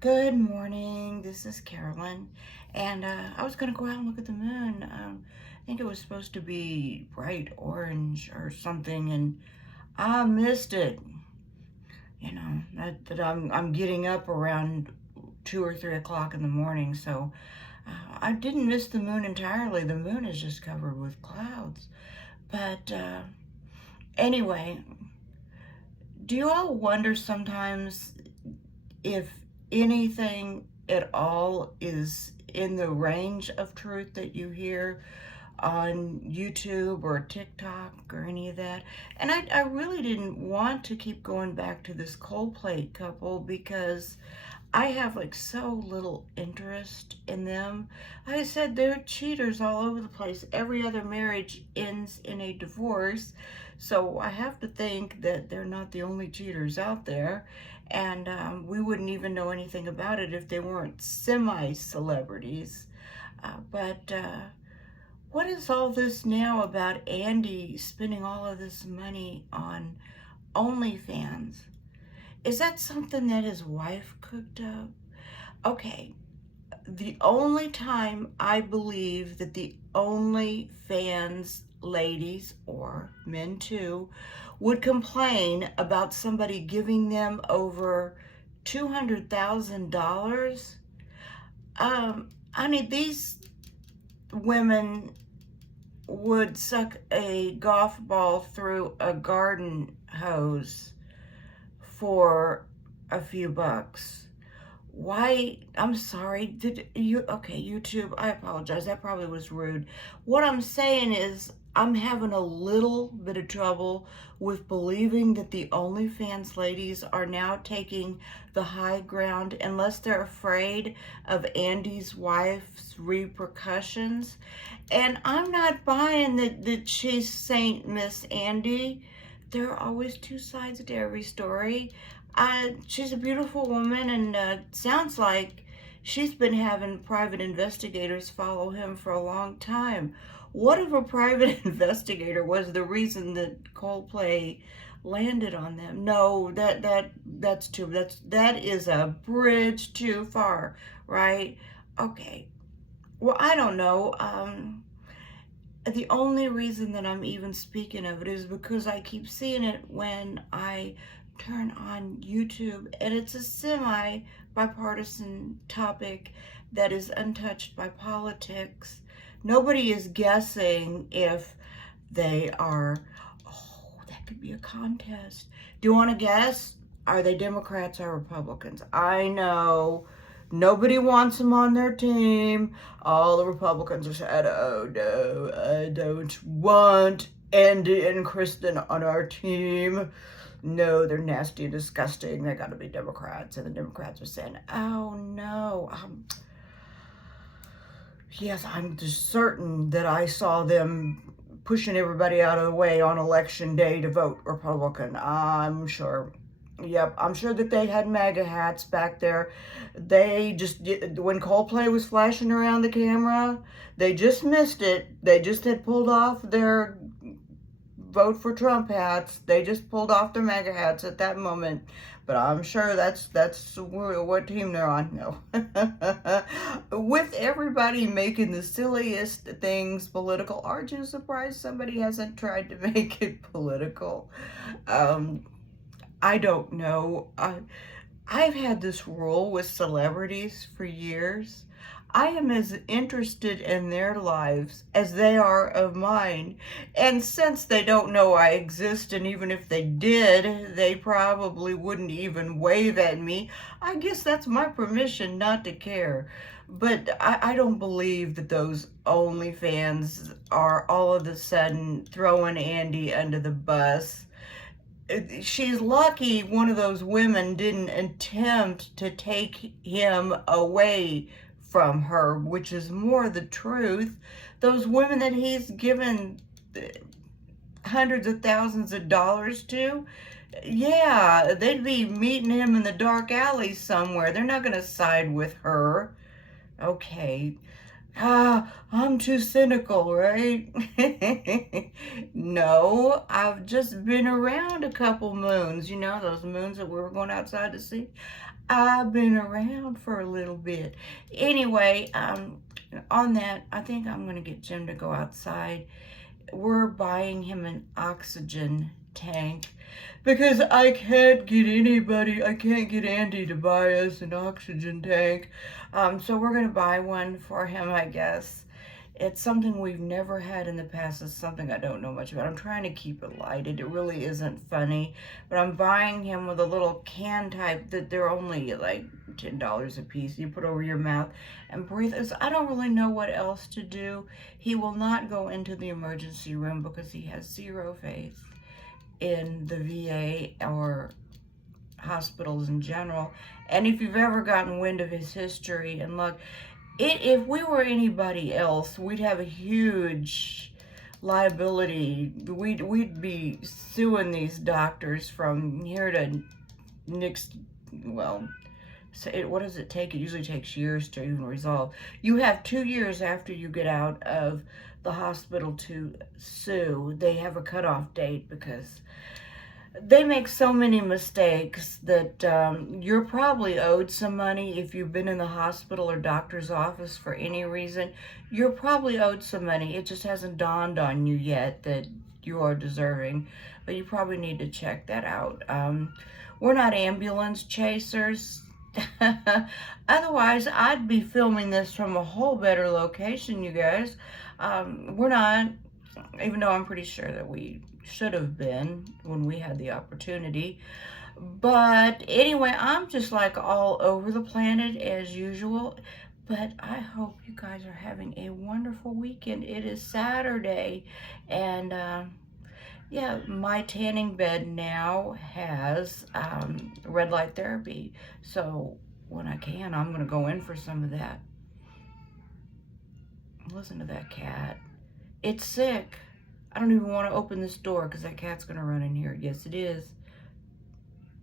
Good morning. This is Carolyn, and I was going to go out and look at the moon. I think it was supposed to be bright orange or something, and I missed it. You know that I'm getting up around 2 or 3 o'clock in the morning, so I didn't miss the moon entirely. The moon is just covered with clouds. But anyway, do you all wonder sometimes if anything at all is in the range of truth that you hear on YouTube or TikTok or any of that? And I really didn't want to keep going back to this Coldplay couple because I have like so little interest in them. Like I said, they're cheaters all over the place. Every other marriage ends in a divorce. So I have to think that they're not the only cheaters out there. And we wouldn't even know anything about it if they weren't semi-celebrities. But what is all this now about Andy spending all of this money on OnlyFans? Is that something that his wife cooked up? Okay, the only time I believe that the OnlyFans ladies, or men too, would complain about somebody giving them over $200,000. I mean, these women would suck a golf ball through a garden hose for a few bucks. Why? I'm sorry. Okay, YouTube, I apologize. That probably was rude. What I'm saying is I'm having a little bit of trouble with believing that the OnlyFans ladies are now taking the high ground unless they're afraid of Andy's wife's repercussions. And I'm not buying that she's Saint Miss Andy. There are always two sides to every story. She's a beautiful woman, and sounds like she's been having private investigators follow him for a long time. What if a private investigator was the reason that Coldplay landed on them? No, that is a bridge too far, right? Okay. Well, I don't know. The only reason that I'm even speaking of it is because I keep seeing it when I turn on YouTube, and it's a semi-bipartisan topic that is untouched by politics. Nobody is guessing if they are, oh, that could be a contest. Do you want to guess? Are they Democrats or Republicans? I know. Nobody wants them on their team. All the Republicans are saying, oh no, I don't want Andy and Kristen on our team. No, they're nasty and disgusting. They got to be Democrats. And the Democrats are saying, oh no. Yes, I'm just certain that I saw them pushing everybody out of the way on election day to vote Republican. I'm sure. Yep, I'm sure that they had MAGA hats back there. They just, when Coldplay was flashing around the camera, they just missed it. They just had pulled off their vote for Trump hats. They just pulled off their MAGA hats at that moment. But I'm sure that's what team they're on. No. With everybody making the silliest things political, aren't you surprised somebody hasn't tried to make it political? I don't know. I've had this rule with celebrities for years. I am as interested in their lives as they are of mine. And since they don't know I exist, and even if they did, they probably wouldn't even wave at me, I guess that's my permission not to care. But I don't believe that those OnlyFans are all of a sudden throwing Andy under the bus. She's lucky one of those women didn't attempt to take him away from her, which is more the truth. Those women that he's given hundreds of thousands of dollars to, yeah, they'd be meeting him in the dark alley somewhere. They're not going to side with her. Okay. I'm too cynical, right? No, I've just been around a couple moons, you know, those moons that we were going outside to see. I've been around for a little bit. Anyway, on that, I think I'm going to get Jim to go outside. We're buying him an oxygen tank because I can't get Andy to buy us an oxygen tank. So we're going to buy one for him, I guess. It's something we've never had in the past. It's something I don't know much about. I'm trying to keep it lighted. It really isn't funny. But I'm buying him with a little can type that they're only like $10 a piece. You put over your mouth and breathe. I don't really know what else to do. He will not go into the emergency room because he has zero faith in the VA or hospitals in general. And if you've ever gotten wind of his history, and look, if we were anybody else, we'd have a huge liability. We'd be suing these doctors from here to next, well, what does it take? It usually takes years to even resolve. You have 2 years after you get out of the hospital to sue. They have a cutoff date because they make so many mistakes that you're probably owed some money. If you've been in the hospital or doctor's office for any reason, you're probably owed some money. It just hasn't dawned on you yet that you are deserving, but you probably need to check that out. We're not ambulance chasers. Otherwise, I'd be filming this from a whole better location, you guys. We're not, even though I'm pretty sure that we should have been when we had the opportunity. But anyway, I'm just like all over the planet as usual. But I hope you guys are having a wonderful weekend. It is Saturday, and yeah, my tanning bed now has red light therapy. So when I can, I'm going to go in for some of that. Listen to that cat. It's sick. I don't even want to open this door because that cat's going to run in here. Yes, it is.